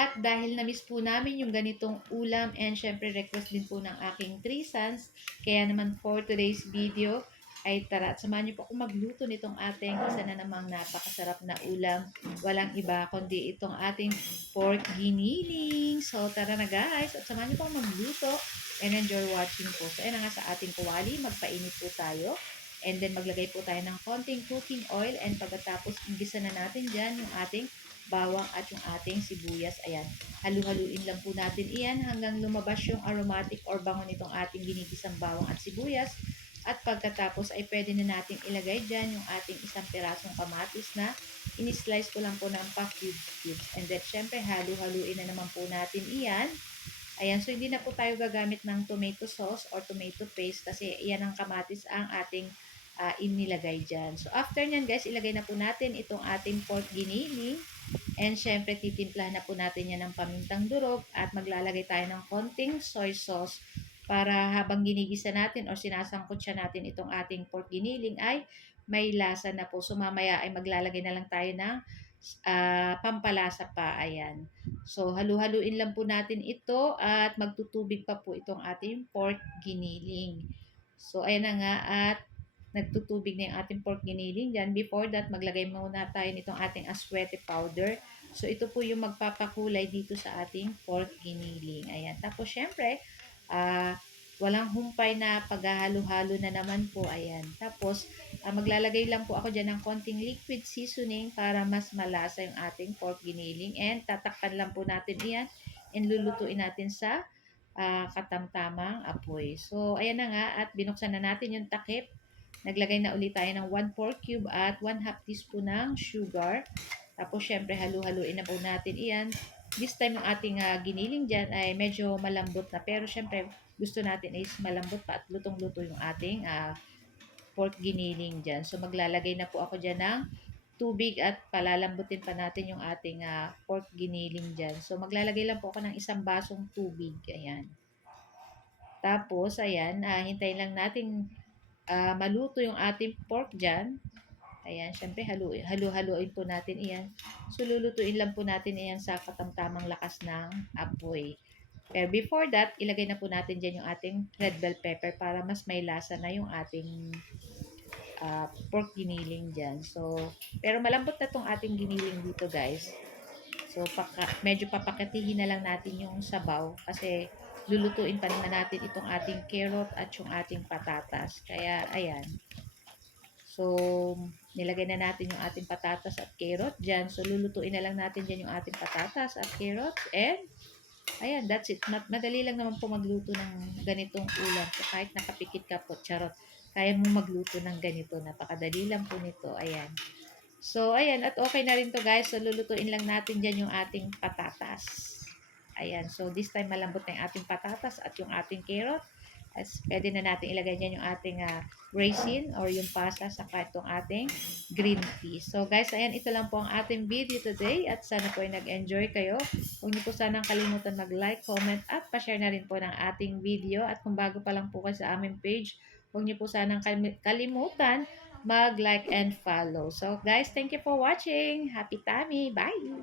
At dahil na-miss po namin yung ganitong ulam and syempre request din po ng aking 3 sons, kaya naman for today's video ay tara at samahan niyo po ako magluto nitong ating isa na namang napakasarap na ulam. Walang iba kundi itong ating pork giniling. So tara na guys at samahan niyo po ako magluto and enjoy watching po. So ayan na nga sa ating kuwali, magpainit po tayo. And then maglagay po tayo ng konting cooking oil and pagkatapos igisa na natin dyan yung ating bawang at yung ating sibuyas. Ayan, halu-haluin lang po natin iyan hanggang lumabas yung aromatic or bango nitong ating ginigisang bawang at sibuyas. At pagkatapos ay pwede na natin ilagay dyan yung ating isang pirasong kamatis na in-slice ko lang po ng pa-cubes. And then syempre halu-haluin na naman po natin iyan. Ayan, so hindi na po tayo gagamit ng tomato sauce or tomato paste kasi iyan ang kamatis ang ating inilagay dyan. So after nyan guys, ilagay na po natin itong ating pork giniling. And syempre, titimplahan na po natin yan ng pamintang durog at maglalagay tayo ng konting soy sauce para habang ginigisa natin o sinasangkot siya natin itong ating pork giniling ay may lasa na po. So mamaya ay maglalagay na lang tayo ng pampalasa pa. Ayan. So halu-haluin lang po natin ito at magtutubig pa po itong ating pork giniling. So ayan na nga at nagtutubig na yung ating pork giniling dyan. Before that, maglagay muna tayo nitong ating aswete powder. So, ito po yung magpapakulay dito sa ating pork giniling. Ayan. Tapos, syempre, walang humpay na paghahalo-halo na naman po. Ayan. Tapos, maglalagay lang po ako dyan ng konting liquid seasoning para mas malasa yung ating pork giniling. And tatakpan lang po natin iyan and lulutuin natin sa katamtamang apoy. So, ayan na nga at binuksan na natin yung takip. Naglagay na ulit tayo ng 1/4 cube at 1/2 teaspoon ng sugar. Tapos, syempre, halu-haluin na po natin iyan. This time, ang ating giniling dyan ay medyo malambot na. Pero, syempre, gusto natin is malambot pa at lutong-luto yung ating pork giniling dyan. So, maglalagay na po ako dyan ng tubig at palalambutin pa natin yung ating pork giniling dyan. So, maglalagay lang po ako ng isang basong tubig. Ayan. Tapos, ayan, hintayin lang natin maluto yung ating pork dyan. Ayan, syempre halu-haluin po natin iyan. So, lulutuin lang po natin iyan sa katamtamang lakas ng apoy. Pero before that, ilagay na po natin dyan yung ating red bell pepper para mas may lasa na yung ating pork giniling dyan. So, pero malambot na tong ating giniling dito guys. So, medyo papakatihin na lang natin yung sabaw kasi lulutuin pa naman natin itong ating carrot at yung ating patatas. Kaya, ayan. So, nilagay na natin yung ating patatas at carrot dyan. So, lulutuin na lang natin dyan yung ating patatas at carrot. And, ayan, that's it. Madali lang naman po magluto ng ganitong ulam. So, kahit nakapikit ka po, charot, kaya mo magluto ng ganito. Napakadali lang po nito. Ayan. So, ayan. At okay na rin to guys. So, lulutuin lang natin dyan yung ating patatas. Ayan. So, this time malambot na yung ating patatas at yung ating carrot. As pwede na natin ilagay dyan yung ating raisin or yung pasa saka itong ating green tea. So guys, ayan, ito lang po ang ating video today at sana po ay nag-enjoy kayo. Huwag niyo po sanang kalimutan mag-like, comment at pa-share na rin po ng ating video. At kung bago pa lang po kayo sa aming page, huwag niyo po sanang kalimutan mag-like and follow. So guys, thank you for watching. Happy tummy. Bye!